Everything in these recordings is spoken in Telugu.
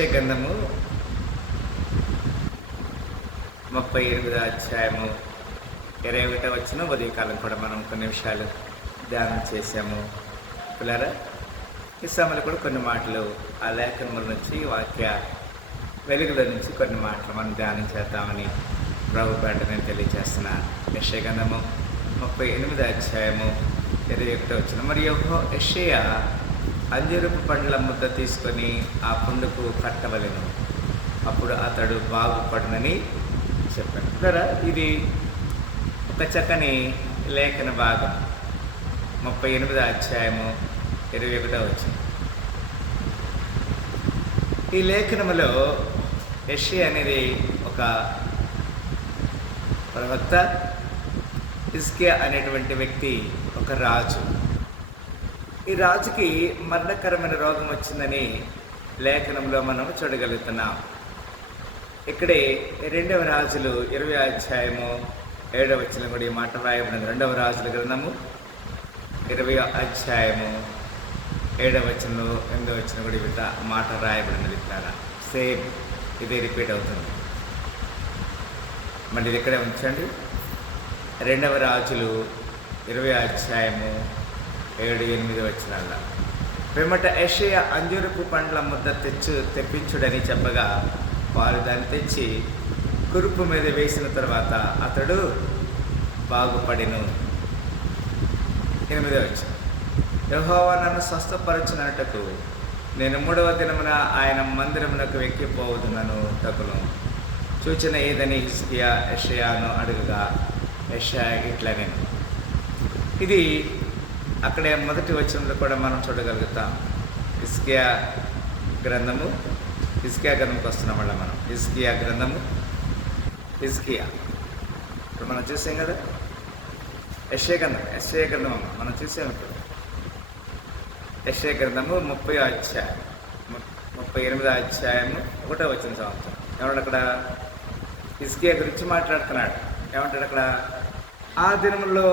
గ్రంథము 38వ అధ్యాయము 21వ వచనం ఉదయకాలం కూడా మనం కొన్ని నిమిషాలు ధ్యానం చేశాము. పిల్లరా, ఈ సమయంలో కూడా కొన్ని మాటలు ఆ లేఖనముల నుంచి వాక్య వెలుగుల నుంచి కొన్ని మాటలు మనం ధ్యానం చేద్దామని ప్రభు పేట నేను తెలియజేస్తున్నాను. యెషయా గ్రంథము 38వ అధ్యాయము 21వ వచనం. మరియు యెషయా అంజూరపు పండ్ల ముద్ద తీసుకొని ఆ పుండుకు కట్టవలెను, అప్పుడు అతడు బాగుపడునని చెప్పాను. కదా, ఇది ఒక చక్కని లేఖన భాగం. 38వ అధ్యాయము 21వ వచనం. ఈ లేఖనములో యెషయా అనేది ఒక ప్రవక్త, హిజ్కియా అనేటువంటి వ్యక్తి ఒక రాజు. ఈ రాజుకి మరణకరమైన రోగం వచ్చిందని లేఖనంలో మనం చూడగలుగుతున్నాం. ఇక్కడే 2వ రాజులు 20వ అధ్యాయము 7వ వచనం కూడా ఈ మాట రాయబడింది. 2వ రాజుల గ్రంథము 20వ అధ్యాయము 7వ వచనంలో 8వ వచనం కూడా ఈ మాట రాయబడినది. ఇట్లా సేమ్ ఇదే రిపీట్ అవుతుంది. మళ్ళీ ఇది ఇక్కడే ఉంచండి. 2వ రాజులు 20వ అధ్యాయము 7-8 వచనాల. పిమ్మట యెషయా అంజూరపు పండ్ల ముద్ద తెప్పించుడని చెప్పగా వారు దాన్ని తెచ్చి కురుపు మీద వేసిన తర్వాత అతడు బాగుపడెను. 8వ వచనం. యెహోవా నన్ను స్వస్థపరచునట్టుకు నేను 3వ దినమున ఆయన మందిరమునకు ఎక్కిపోవదునను తగును సూచన ఏదని హిజ్కియా యెషయాను అడుగగా యెషయా ఇట్లా నేను. ఇది అక్కడే మొదటి వచనంలో కూడా మనం చూడగలుగుతాం. హిజ్కియా గ్రంథంకి వస్తున్నాం. మళ్ళీ మనం హిజ్కియా ఇప్పుడు మనం చూసాం కదా. యెషయా గ్రంథం మనం చూసాం. ఇప్పుడు యెషయా గ్రంథము 38వ అధ్యాయము 1వ వచనం సంవత్సరం. ఏమంటే అక్కడ హిజ్కియా గురించి మాట్లాడుతున్నాడు. ఏమంటాడు అక్కడ? ఆ దినములో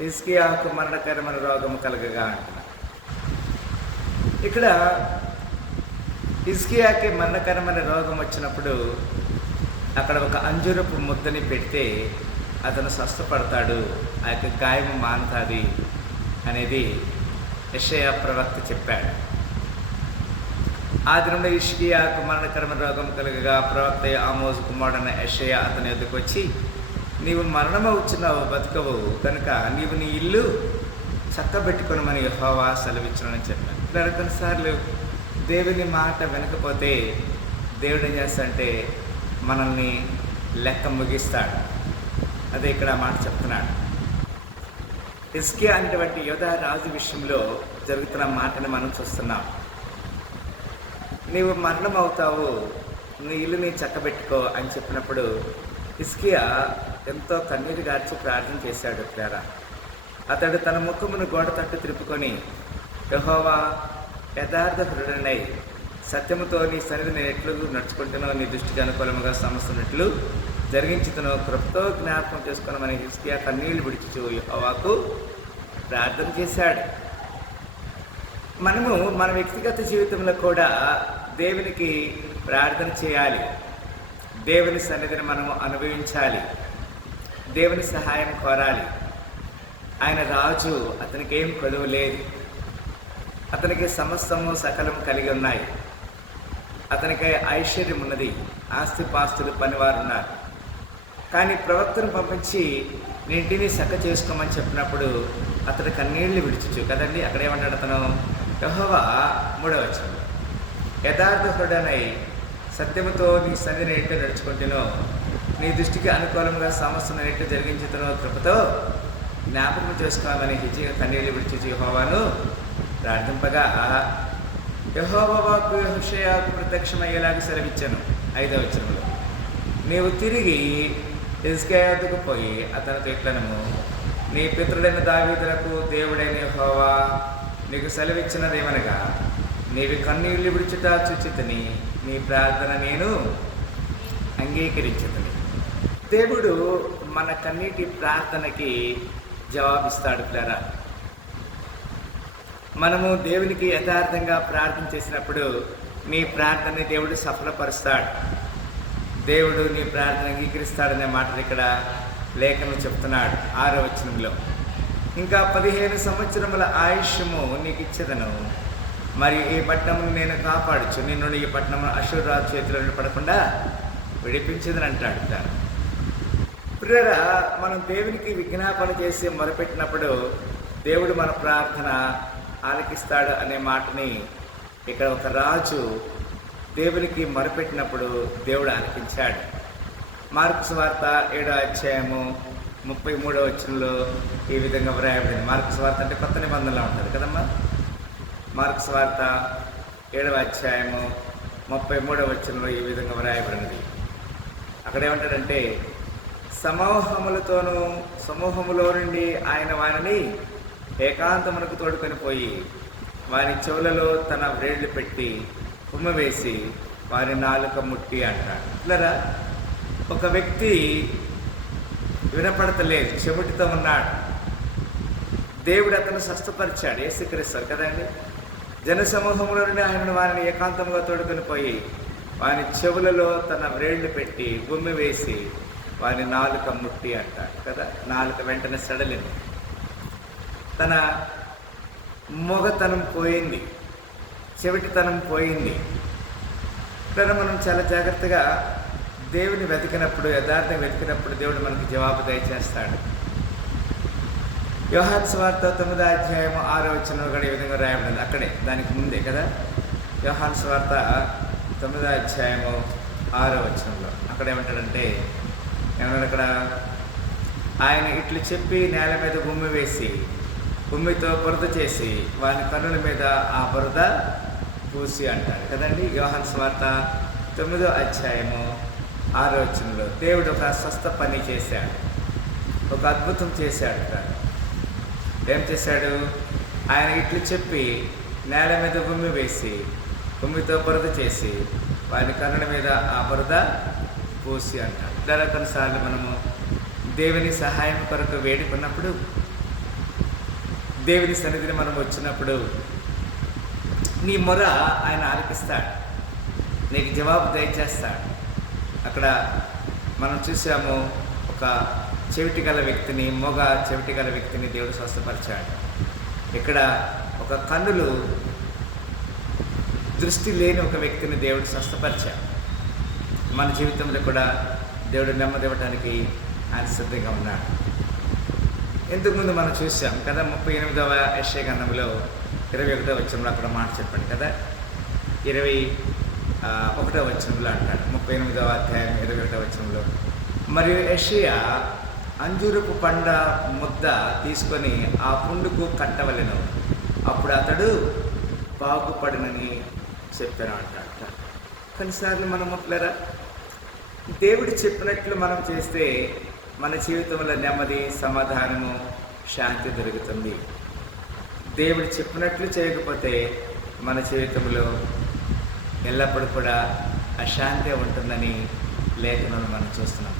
హిజ్కియాకు మరణకరమైన రోగము కలగగా అంటున్నాడు. ఇక్కడ హిజ్కియాకి మరణకరమైన రోగం వచ్చినప్పుడు అక్కడ ఒక అంజూరపు ముద్దని పెడితే అతను స్వస్థపడతాడు, ఆ యొక్క గాయం మానుతుంది అనేది యెషయా ప్రవక్త చెప్పాడు. ఆ దినంలో హిజ్కియాకు మరణకరమైన రోగం కలగగా ప్రవక్త ఆమోజు కుమారుడైన యెషయా అతని ఎదుకు వచ్చి, నీవు మరణమవుచున్నావు, బతుకవు కనుక నీవు నీ ఇల్లు చక్కబెట్టుకొనమని యెహోవా సెలవిచ్చునని చెప్పాను. ఇలా కొన్నిసార్లు దేవుని మాట వినకపోతే దేవుడు ఏం చేస్తాడంటే మనల్ని లెక్క ముగిస్తాడు. అదే ఇక్కడ మాట చెప్తున్నాడు. హిజ్కియా అనేటువంటి యోధా రాజు విషయంలో జరుగుతున్న మాటని మనం చూస్తున్నాం. నీవు మరణమవుతావు, నీ ఇల్లు నీ చక్కబెట్టుకో అని చెప్పినప్పుడు హిజ్కియా ఎంతో కన్నీరు గార్చి ప్రార్థన చేశాడు. ప్రేరా అతడు తన ముఖమును గోడ తట్టు త్రిప్పుకొని, యెహోవా యథార్థ హృదయుడనై సత్యముతో నీ సన్నిధి నేను ఎట్లు నడుచుకుంటున్నావు, నీ దృష్టికి అనుకూలముగా సమస్తున్నట్లు జరిగించుతును కృపతో జ్ఞాపకం చేసుకోనమని హిజ్కియా కన్నీళ్లు విడిచుచు యెహోవాకు ప్రార్థన చేశాడు. మనము మన వ్యక్తిగత జీవితంలో కూడా దేవునికి ప్రార్థన చేయాలి. దేవుని సన్నిధిని మనము అనుభవించాలి. దేవుని సహాయం కోరాలి. ఆయన రాజు, అతనికి ఏం కొలువు లేదు. అతనికి సమస్తము సకలము కలిగి ఉన్నాయి. అతనికి ఐశ్వర్యం ఉన్నది, ఆస్తిపాస్తులు పనివారు ఉన్నారు. కానీ ప్రవక్తను పంపించి ఇంటిని చక్క చేసుకోమని చెప్పినప్పుడు అతడు కన్నీళ్లు విడిచుచు కదండి. అక్కడ ఏమంటాడు అతను? యెహోవా 3వ వచనం, యథార్థ హృదయుడనై సత్యముతో నీ సన్నిధిని ఎట్టు నడుచుకుంటునో, నీ దృష్టికి అనుకూలంగా సమస్యను ఎట్టు జరిగించుతున్నో కృపతో జ్ఞాపకం చేసుకోవాలని హిజ్కియా కన్నీళ్లు విడిచి యెహోవాను ప్రార్థింపగా యెహోవా వాక్కు యెషయాకు ప్రత్యక్షమయ్యేలాగా సెలవిచ్చాను. 5వ వచనంలో, నీవు తిరిగి హిజ్కియా వద్దకు పోయి అతనితో ఇట్లనము, నీ పితరుడైన దావీదునకు దేవుడైన యెహోవా నీకు సెలవిచ్చినదేమనగా, నీవి కన్నీళ్లు విడిచుట చూచితిని, నీ ప్రార్థన నేను అంగీకరించుతని. దేవుడు మన కన్నీటి ప్రార్థనకి జవాబిస్తాడు. ప్రేరా మనము దేవునికి యథార్థంగా ప్రార్థన చేసినప్పుడు నీ ప్రార్థనని దేవుడు సఫలపరుస్తాడు. దేవుడు నీ ప్రార్థన అంగీకరిస్తాడనే మాటలు ఇక్కడ లేఖనం చెప్తున్నాడు 6వ వచనంలో. ఇంకా 15 సంవత్సరముల ఆయుష్యము నీకు ఇచ్చేదను, మరి ఈ పట్టణమును నేను కాపాడుచు, నిన్ను ఈ పట్టణమును అషూరు రాజు చేతిలో పడకుండా విడిపించేదని అంటాడు. ప్రియరా, మనం దేవునికి విజ్ఞాపన చేసి మొరపెట్టినప్పుడు దేవుడు మన ప్రార్థన ఆలకిస్తాడు అనే మాటని ఇక్కడ ఒక రాజు దేవునికి మొరపెట్టినప్పుడు దేవుడు ఆలకించాడు. మార్కు సువార్త 7వ అధ్యాయము 33వ వచనంలో ఈ విధంగా వ్రాయబడింది. మార్కు సువార్త అంటే కొత్త నిబంధనలో ఉంటుంది కదమ్మా. మార్కు సువార్త 7వ అధ్యాయము 33వ వచనంలో ఈ విధంగా వ్రాయబడినది. అక్కడ ఏమంటాడంటే, సమూహములో నుండి ఆయన వారిని ఏకాంతమునకు తోడుకొని పోయి వారి చెవులలో తన వ్రేళ్లు పెట్టి ఉమ్మ వేసి వారి నాలుక ముట్టి అంటాడు. ఇట్లరా, ఒక వ్యక్తి వినపడతలేదు, చెవిటితో ఉన్నాడు. దేవుడు అతను స్వస్థపరిచాడు, యేసుక్రీస్తు కదండి. జనసమూహంలో నుండి ఆయన వారిని ఏకాంతంగా తోడుకొని పోయి వారి చెవులలో తన వ్రేళ్లు పెట్టి గుమ్మి వేసి వారి నాలుక ముట్టి అంటాడు కదా. నాలుక వెంటనే సడలింది, తన మొగతనం పోయింది, చెవిటితనం పోయింది. ఇక్కడ మనం చాలా జాగ్రత్తగా దేవుని వెతికినప్పుడు, యథార్థం వెతికినప్పుడు దేవుడు మనకి జవాబు దయచేస్తాడు. యోహాను సువార్త 9వ అధ్యాయము 6వ వచనం కూడా ఈ విధంగా రాయబడింది. అక్కడే దానికి ముందే కదా, యోహాను సువార్త 9వ అధ్యాయము 6వ వచనంలో అక్కడ ఏమంటాడంటే, ఏమన్నాడు అక్కడ, ఆయన ఇట్లు చెప్పి నేల మీద గుమ్మి వేసి గుమ్మితో బురద చేసి వారి కన్నుల మీద ఆ బురద పూసి అంటాడు కదండి. యోహాను సువార్త 9వ అధ్యాయము 6వ వచనంలో దేవుడు ఒక స్వస్థ పని చేశాడు, ఒక అద్భుతం చేశాడు. ఏం చేశాడు? ఆయన ఇట్లు చెప్పి నేల మీద గుమ్మి వేసి గుమ్మితో బురద చేసి వారి కన్నుల మీద ఆ బురద పూసి అంటాడు. ఇలా కొన్నిసార్లు మనము దేవుని సహాయం కొరకు వేడుకున్నప్పుడు, దేవుని సన్నిధిని మనం వచ్చినప్పుడు నీ మొర ఆయన ఆలకిస్తాడు, నీకు జవాబు దయచేస్తాడు. అక్కడ మనం చూసాము, ఒక చెవిటి గల వ్యక్తిని, చెవిటి గల వ్యక్తిని దేవుడు స్వస్థపరిచాడు. ఇక్కడ ఒక కన్నులు దృష్టి లేని ఒక వ్యక్తిని దేవుడు స్వస్థపరిచాడు. మన జీవితంలో కూడా దేవుడు నెమ్మది ఇవ్వడానికి ఆయన సిద్ధంగా ఉన్నాడు. ఇంతకుముందు మనం చూసాం కదా, 38వ యెషయా గ్రంథంలో 21వ వచనంలో అక్కడ మాట చెప్పండి కదా, 21వ వచనంలో అంటాడు, 38వ అధ్యాయం 21వ వచనంలో, మరియు యెషయా అంజూరపు పండ్ల ముద్ద తీసుకొని ఆ పుండుకు కట్టవలెను, అప్పుడు అతడు బాగుపడునని చెప్పాను అంటాడు. కొన్నిసార్లు మనం ముట్లరా, దేవుడు చెప్పినట్లు మనం చేస్తే మన జీవితంలో నెమ్మది, సమాధానము, శాంతి దొరుకుతుంది. దేవుడు చెప్పినట్లు చేయకపోతే మన జీవితంలో ఎల్లప్పుడూ కూడా అశాంతి ఉంటుందని లేఖనంలో మనం చూస్తున్నాం.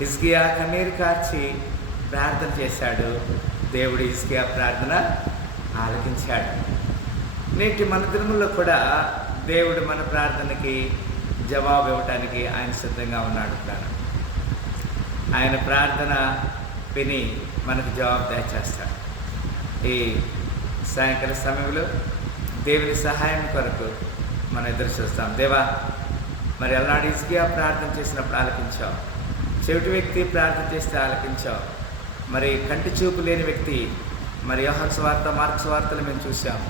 హిజ్కియా కన్నీరు కార్చి ప్రార్థన చేశాడు, దేవుడు హిజ్కియా ప్రార్థన ఆలకించాడు. నేటి మన దినముల్లో కూడా దేవుడు మన ప్రార్థనకి జవాబు ఇవ్వటానికి ఆయన సిద్ధంగా ఉన్నాడు. ఆయన ప్రార్థన విని మనకు జవాబు దయచేస్తాడు. ఈ సాయంకాల సమయంలో దేవుని సహాయం కొరకు మనం ఎదురు చూస్తాం. దేవా, మరి అల్లాడి హిజ్కియా ప్రార్థన చేసినప్పుడు ఆలకించావు, చెవిటి వ్యక్తి ప్రార్థన చేస్తే ఆలకించావు, మరి కంటి చూపు లేని వ్యక్తి మరి యోహాను సువార్త, మార్కు సువార్తలు మేము చూసాము.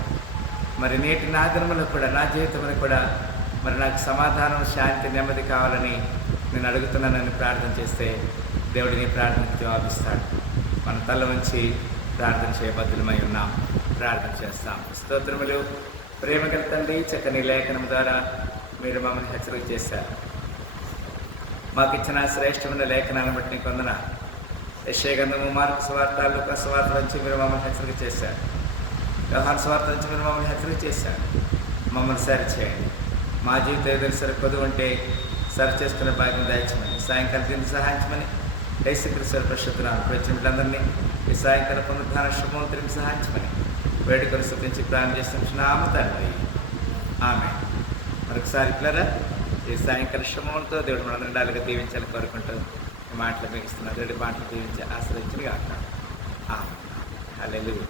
మరి నేటి నా దినములో కూడా, నా జీవితంలో కూడా మరి నాకు సమాధానం, శాంతి, నెమ్మది కావాలని నేను అడుగుతున్నానని ప్రార్థన చేస్తే దేవుడు నీ ప్రార్థనకు జవాబిస్తాడు. మన తల వంచి ప్రార్థన చేయబద్ధులమై ఉన్నాం. ప్రార్థన చేస్తాం. స్తోత్రములు. ప్రేమగల తండ్రి, చక్కని లేఖనం ద్వారా మీరు మమ్మల్ని హెచ్చరిక చేశారు. మాకు ఇచ్చిన శ్రేష్టమైన లేఖనాలను బట్టి నీకు వందనాలు. యెషయా గ్రంథము, మార్కు సువార్త, లూకా సువార్త నుంచి మీరు మమ్మల్ని హెచ్చరిక చేశారు. యోహాను సువార్త నుంచి మీరు మమ్మల్ని హెచ్చరిక చేశారు. మమ్మల్ని సరి చేయండి. మా జీవిత ఏదైనా సరిపోదు ఉంటే సరి చేసుకునే భాగ్యం దయచమని, సాయంకాలం దీనికి సహాయించమని యేసుక్రీస్తు పరిశుద్ధనామమున వచ్చిన వీళ్ళందరినీ ఈ సాయంకాల పునరుద్ధాన శుభవంతునికి సహాయించమని వేడుకొని స్తుతించి ప్రార్థన చేస్తున్నాము తండ్రి. ఆమె మరొకసారి పిల్లరా ఈ సాయంకాల శ్రమలతో దేవుడు మనందరం ఉండాలిగా దీవించాలని కోరుకుంటూ ఈ మాటలు మీకు ఇస్తున్నారు. దేవుడి మాటలు దీవించి ఆశ్రయించి కాక హల్లెలూయా.